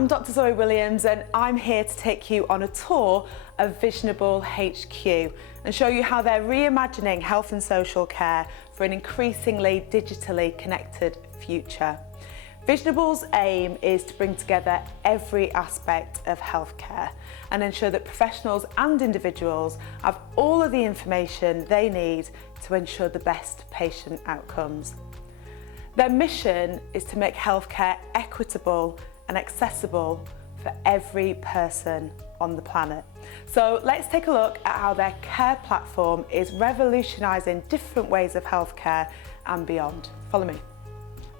I'm Dr. Zoe Williams and I'm here to take you on a tour of Visionable HQ and show you how they're reimagining health and social care for an increasingly digitally connected future. Visionable's aim is to bring together every aspect of healthcare and ensure that professionals and individuals have all of the information they need to ensure the best patient outcomes. Their mission is to make healthcare equitable and accessible for every person on the planet. So let's take a look at how their care platform is revolutionising different ways of healthcare and beyond. Follow me.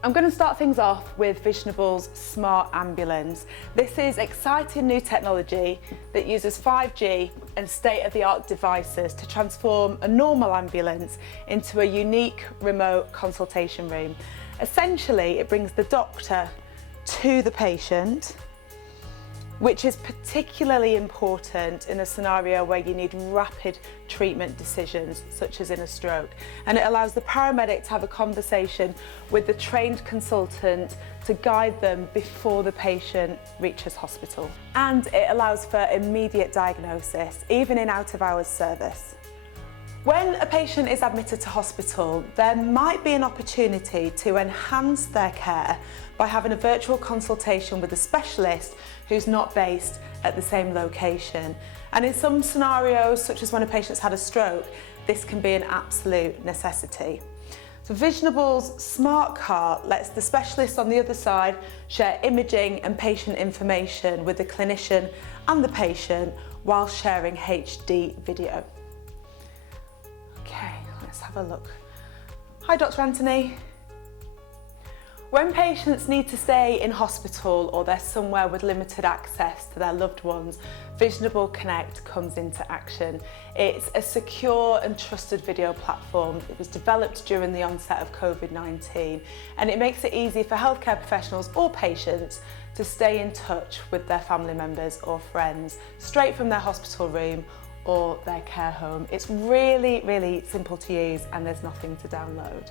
I'm going to start things off with Visionable's Smart Ambulance. This is exciting new technology that uses 5G and state-of-the-art devices to transform a normal ambulance into a unique remote consultation room. Essentially, it brings the doctor to the patient, which is particularly important in a scenario where you need rapid treatment decisions, such as in a stroke. And it allows the paramedic to have a conversation with the trained consultant to guide them before the patient reaches hospital. And it allows for immediate diagnosis, even in out-of-hours service. When a patient is admitted to hospital, there might be an opportunity to enhance their care by having a virtual consultation with a specialist who's not based at the same location. And in some scenarios, such as when a patient's had a stroke, this can be an absolute necessity. So Visionable's Smart Cart lets the specialist on the other side share imaging and patient information with the clinician and the patient while sharing HD video. Okay, let's have a look. Hi, Dr. Anthony. When patients need to stay in hospital or they're somewhere with limited access to their loved ones, Visionable Connect comes into action. It's a secure and trusted video platform. It was developed during the onset of COVID-19 and it makes it easy for healthcare professionals or patients to stay in touch with their family members or friends straight from their hospital room or their care home. It's really simple to use and there's nothing to download.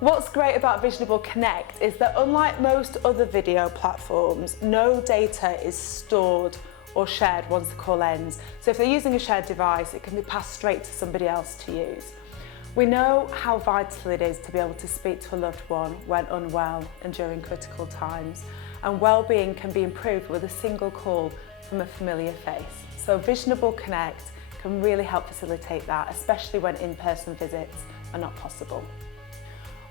What's great about Visionable Connect is that unlike most other video platforms, no data is stored or shared once the call ends. So if they're using a shared device, it can be passed straight to somebody else to use. We know how vital it is to be able to speak to a loved one when unwell and during critical times, and well-being can be improved with a single call from a familiar face. So Visionable Connect can really help facilitate that, especially when in-person visits are not possible.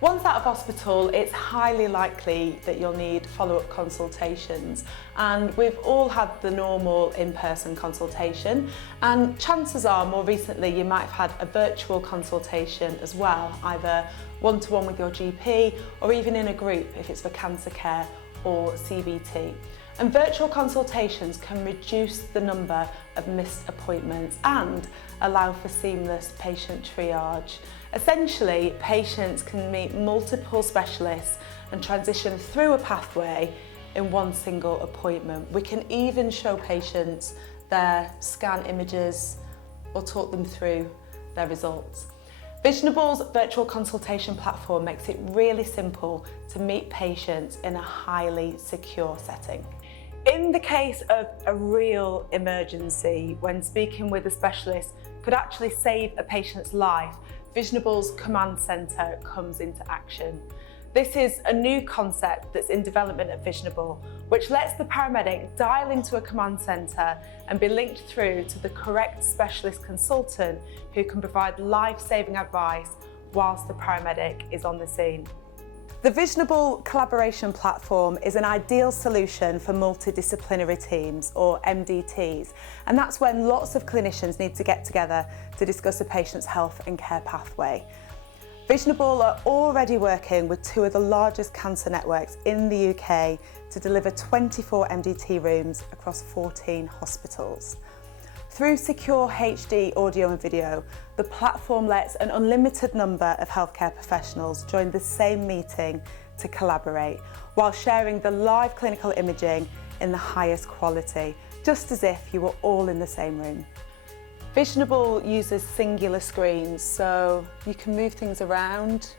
Once out of hospital, it's highly likely that you'll need follow-up consultations, and we've all had the normal in-person consultation, and chances are more recently you might have had a virtual consultation as well, either one-to-one with your GP or even in a group if it's for cancer care or CBT. And virtual consultations can reduce the number of missed appointments and allow for seamless patient triage. Essentially, patients can meet multiple specialists and transition through a pathway in one single appointment. We can even show patients their scan images or talk them through their results. Visionable's virtual consultation platform makes it really simple to meet patients in a highly secure setting. In the case of a real emergency, when speaking with a specialist could actually save a patient's life, Visionable's command centre comes into action. This is a new concept that's in development at Visionable, which lets the paramedic dial into a command centre and be linked through to the correct specialist consultant who can provide life-saving advice whilst the paramedic is on the scene. The Visionable collaboration platform is an ideal solution for multidisciplinary teams, or MDTs, and that's when lots of clinicians need to get together to discuss a patient's health and care pathway. Visionable are already working with two of the largest cancer networks in the UK to deliver 24 MDT rooms across 14 hospitals. Through secure HD audio and video, the platform lets an unlimited number of healthcare professionals join the same meeting to collaborate, while sharing the live clinical imaging in the highest quality, just as if you were all in the same room. Visionable uses singular screens, so you can move things around,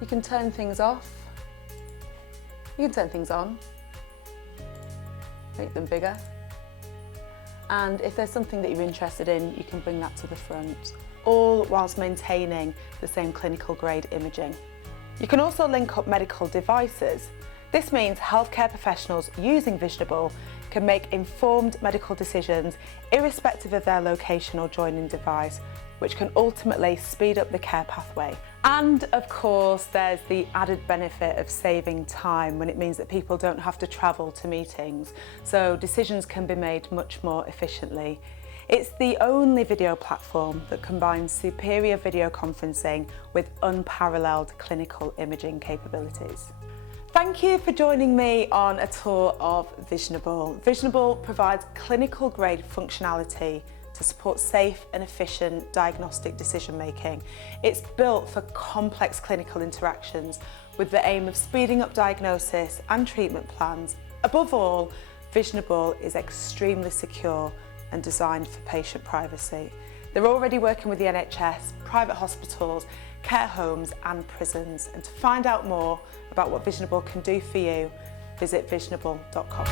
you can turn things off, you can turn things on, make them bigger. And if there's something that you're interested in, you can bring that to the front, all whilst maintaining the same clinical grade imaging. You can also link up medical devices. This means healthcare professionals using Visionable can make informed medical decisions irrespective of their location or joining device, which can ultimately speed up the care pathway. And of course, there's the added benefit of saving time when it means that people don't have to travel to meetings, so decisions can be made much more efficiently. It's the only video platform that combines superior video conferencing with unparalleled clinical imaging capabilities. Thank you for joining me on a tour of Visionable. Visionable provides clinical grade functionality to support safe and efficient diagnostic decision making. It's built for complex clinical interactions with the aim of speeding up diagnosis and treatment plans. Above all, Visionable is extremely secure and designed for patient privacy. They're already working with the NHS, private hospitals, care homes and prisons. And to find out more about what Visionable can do for you, visit visionable.com.